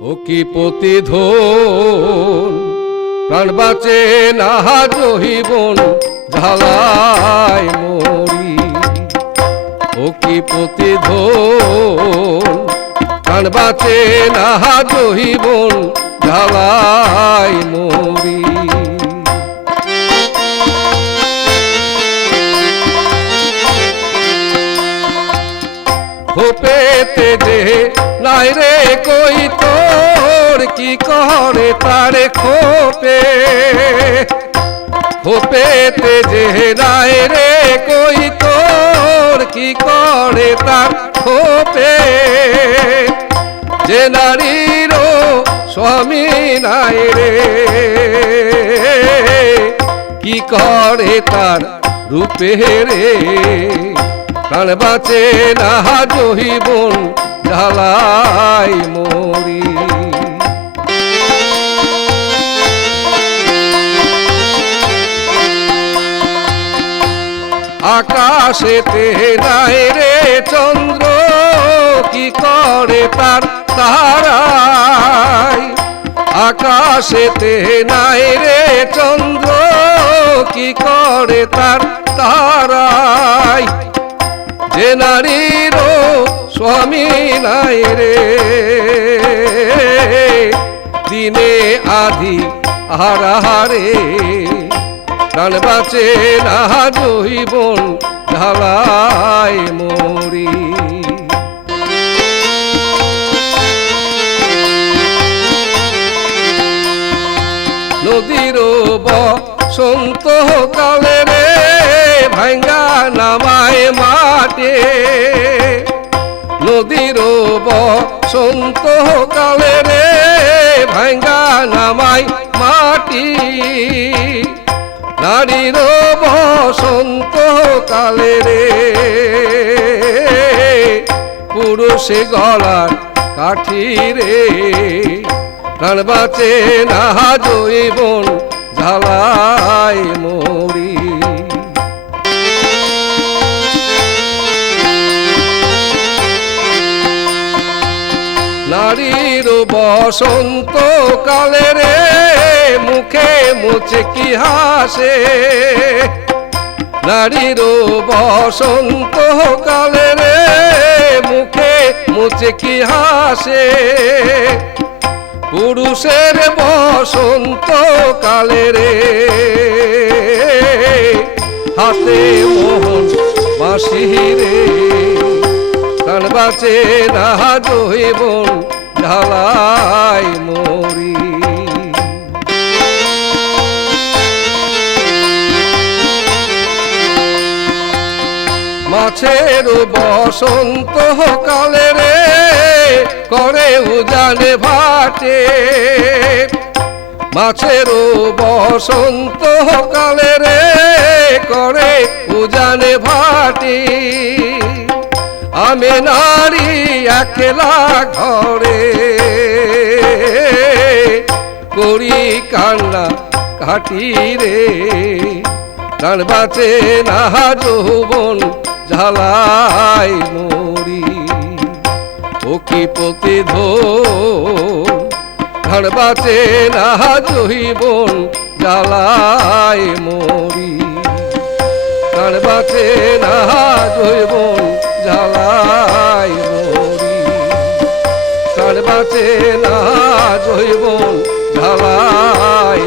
ও কি প্রতিধন? প্রাণ বাঁচে না জহিবন ঝালায় মরি। ও কি প্রতিধন? প্রাণ বাঁচে না জহিবন ঝালায় মরি। খোপেতে যে নাই রে কই তোর? কি করে তারে খোপে? খোপেতে যে নাই রে কই তোর? কি করে তার খোপে? যে নারীর স্বামী নাই রে। কি করে তার রূপে রে? প্রাণ বাঁচে না জহিবন ঝালাই মরি আকাশেতে নাই রে চন্দ্র, কি করে তার তারাই? আকাশেতে নাই রে চন্দ্র, কি করে তার তারাই? যে নারীর স্বামী নাই রে। দিনে আধি আহারে প্রাণ বাঁচে না জহিবন ঢালাই মরি। নদীর বসন্ত কালে রে ভাঙ্গা নামায় মাটে নদীর বসন্ত কালে রে ভাঙ্গা নামাই মাটি। নারীর বসন্ত কালে রে পুরুষে গলার কাঠি রে। প্রাণ বাঁচে না জৈবন ঝালাই নারীর বসন্ত কালে রে, মুখে মুছে কি হাসে? নারীর বসন্ত কালে রে, মুখে মুছে কি হাসে? পুরুষের বসন্ত কালে রে, হাতে মোহন বাঁশি রে। প্রাণ বাঁচে না জৈবন ঢালাই মরি। মাছের বসন্ত কালে রে, করে উজানে ভাটে। মাছের বসন্ত কালে রে, করে উজানে ভাটি। একলা ঘরে। করি কান্না কাটি রে। প্রাণ বাঁচে না যৌবন ঝালাই মরি। ও কি প্রতিধন প্রাণ বাঁচে না জহিবন জ্বালাই মরি। প্রাণ বাঁচে না জৈবন জ্বালাই মরি। বাঁচে না জৈব ঝালাই